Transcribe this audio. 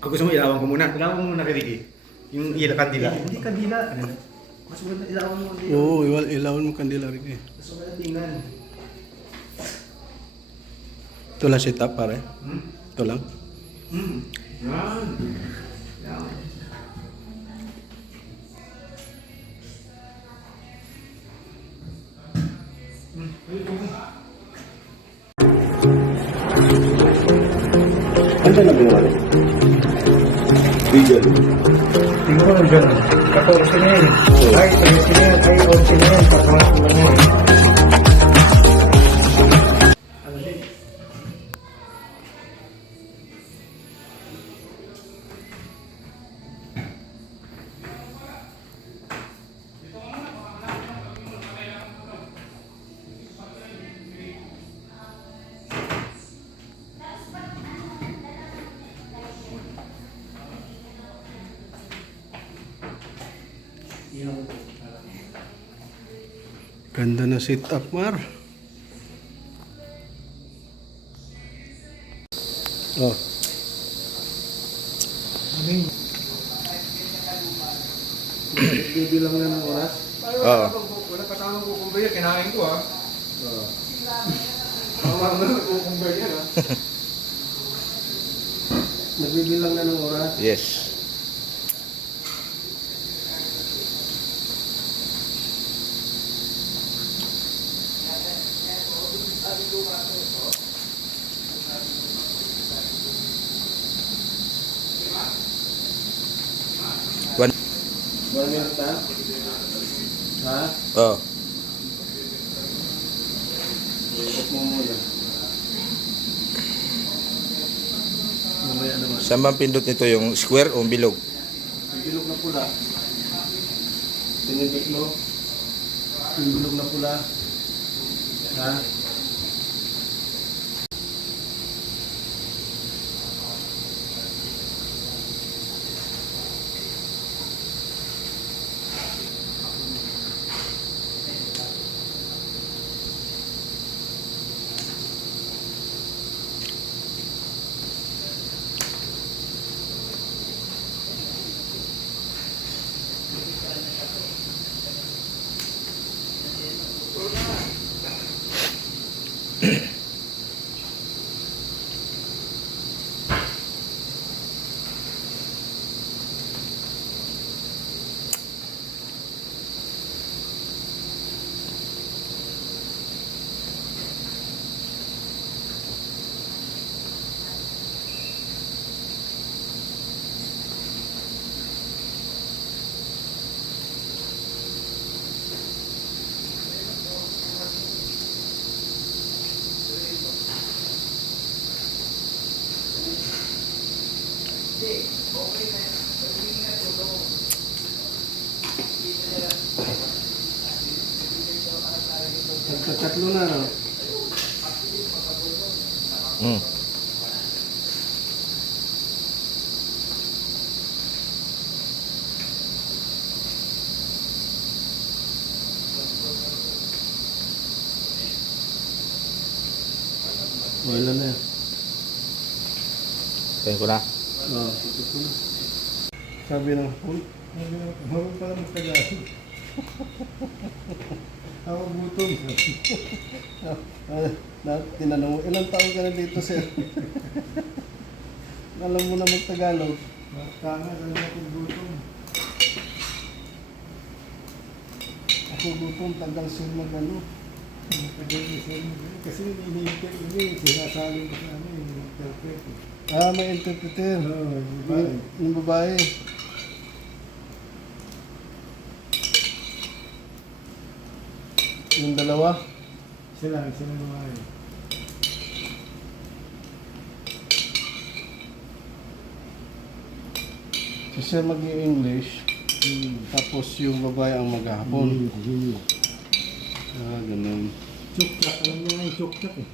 gusto mo ilawan ko muna? Ilawan ko muna kay Ricky. Yung kandila. Hindi kandila. Mas maganda ilawan mo kandila. Oo, ilawan mo kandila rin eh. Mas maganda tingnan. Ito lang setup pare. Ito lang. Yan. Yan. Ano na ginawa niya? Vegan. Siguro dyan. 14 na yan. Ay, 13 na yan. Ay, 14 na yan. Papangat na yan. Ganda na setup, Mar. Oh. Bibilang na ng oras? Oo. Wala pa tayong kukumbaya. Kinain ko ah. Oo. Tawag mo na kukumbaya ah. Nagbibilang na ng oras? Yes. One. 1 minute na? Ha? Oh. Ikot mo muna. Mamaya naman. Saan bang pindot nito? Yung square o bilog? Yung bilog na pula. Tingin bitlo. Yung bilog na pula. Ha? Tatlo na, no? Mm. Wala na yan. Kaya ko na. Oo, tutok ko na. Sabi ng hapon. Huwag pala magtagalog. Ako gutom. Tinanong mo, ilang taon ka na dito, sir? Alam mo na mag-Tagalog. Tama, alam ako gutom. Ako gutom, tagal sir mag-ano. Kasi iniintay ini, sinasabi ko sa ano, yung interpret. Ah, may interpreter. Oo, yung babae. Yung babae. Yung dalawa. Sila naman. Si sir mag-English. Tapos yung babae ang maghapon. Ah, ganun. Chok-chak, alam mo nga yung chok-chak eh.